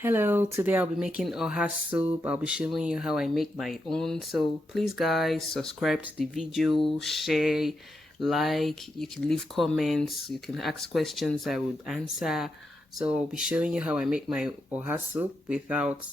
Hello, today I'll be making oha soup. I'll be showing you how I make my own. So please guys, subscribe to the video, share, like, you can leave comments, you can ask questions, I would answer. So I'll be showing you how I make my oha soup without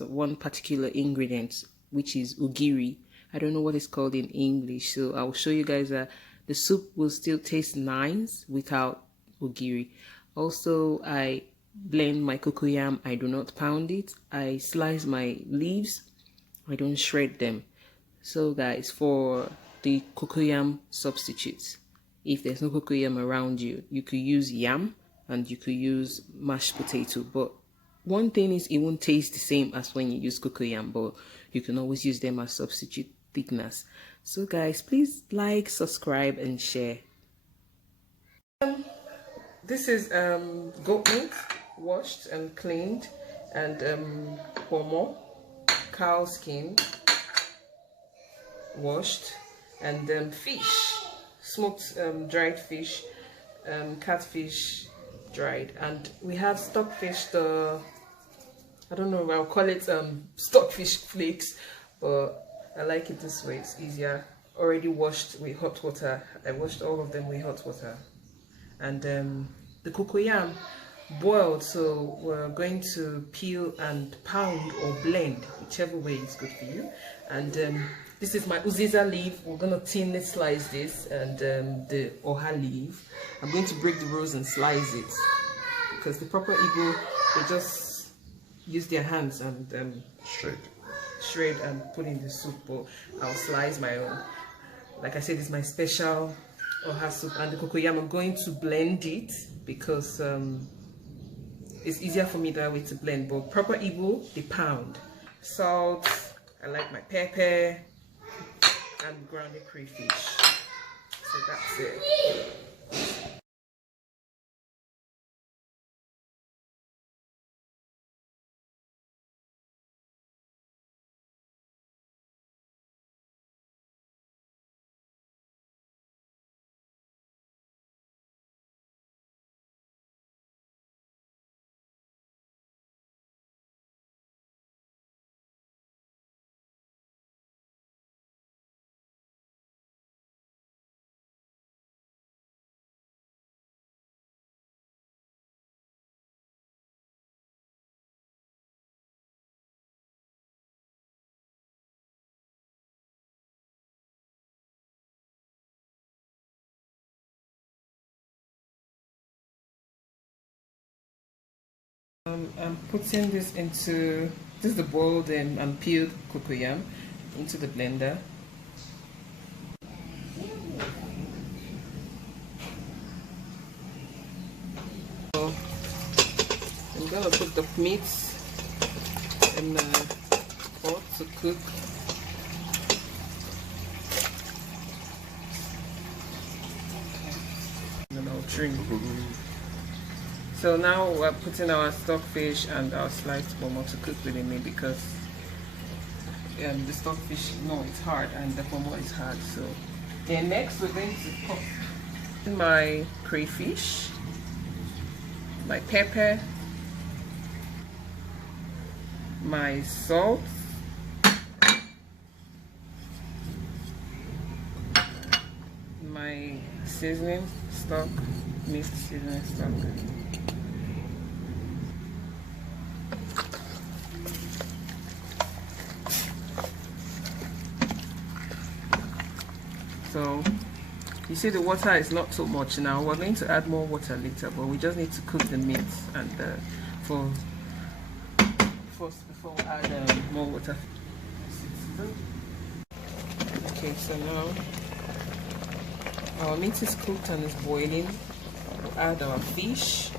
one particular ingredient, which is ogiri. I don't know what it's called in English. So I'll show you guys that the soup will still taste nice without ogiri. Also, I blend my cocoyam. I do not pound it. I slice my leaves. I don't shred them. So guys, for the cocoyam substitutes, if there's no cocoyam around you, you could use yam and you could use mashed potato. But one thing is, it won't taste the same as when you use cocoyam, but you can always use them as substitute thickeners. So guys, please like, subscribe and share. This is goat meat, washed and cleaned, and pomo, cow skin, washed, and fish, smoked dried fish, catfish dried, and we have stockfish, I don't know, I'll call it stockfish flakes, but I like it this way, it's easier. Already washed with hot water. I washed all of them with hot water. And the cocoyam boiled, so we're going to peel and pound or blend, whichever way is good for you. And this is my uziza leaf. We're going to thinly slice this, and the oha leaf. I'm going to break the rose and slice it, because the proper Igbo, they just use their hands and shred and put in the soup. But I'll slice my own. Like I said, it's my special oha soup, and the cocoyam, I'm going to blend it because it's easier for me that way to blend. But proper Igbo, they pound. Salt, I like my pepper, and grounded crayfish. So that's it. I'm putting this into, this is the boiled and peeled cocoyam, into the blender. So I'm gonna put the meat in the pot to cook. And then I'll trim. So now we're putting our stockfish and our sliced pomo to cook with the meat, because the stockfish, no, it's hard, and the pomo is hard. So then next we're going to put my crayfish, my pepper, my salt, my seasoning stock, mixed seasoning stock. So you see the water is not too much now. We're going to add more water later, but we just need to cook the meat and before we add more water. Okay, so now our meat is cooked and is boiling. We'll add our fish.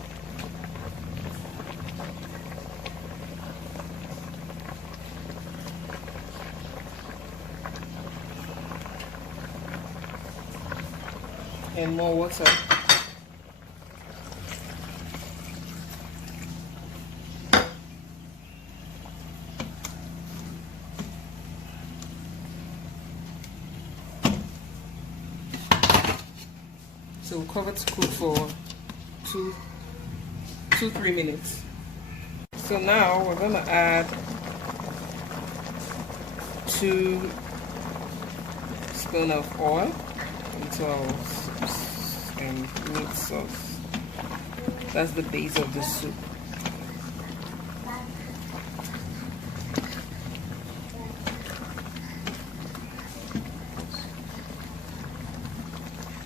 And more water. So we'll cover to cook for 2-3 minutes. So now we're gonna add 2 spoons of oil into our meat sauce. That's the base of the soup.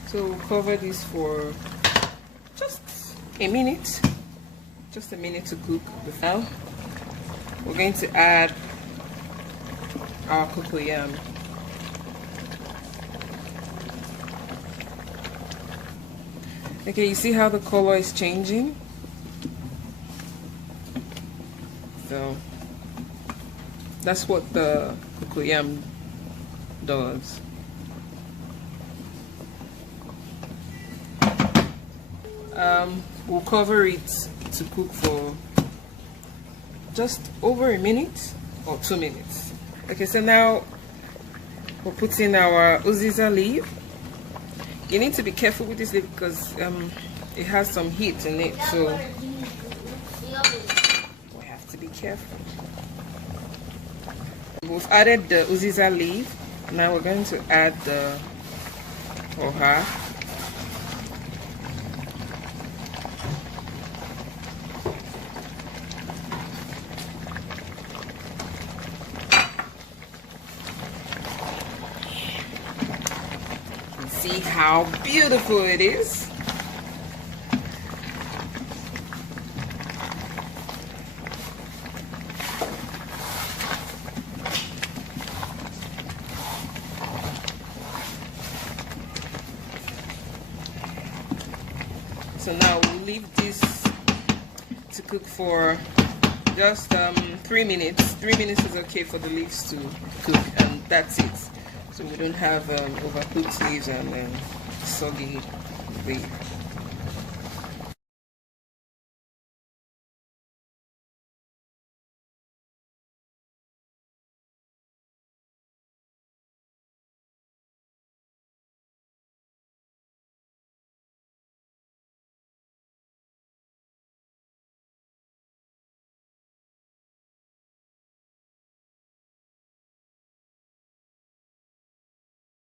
So we'll cover this for just a minute. Just a minute to cook. Now we're going to add our cocoyam. Okay, you see how the color is changing? So that's what the cocoyam does. We'll cover it to cook for just over a minute or 2 minutes. Okay, so now we'll put in our uziza leaf. You need to be careful with this leaf because it has some heat in it, so we have to be careful. We've added the uziza leaf. Now we're going to add the oha. See how beautiful it is. So now we'll leave this to cook for just 3 minutes. 3 minutes is okay for the leaves to cook, and that's it. So we don't have overcooked leaves and soggy leaf.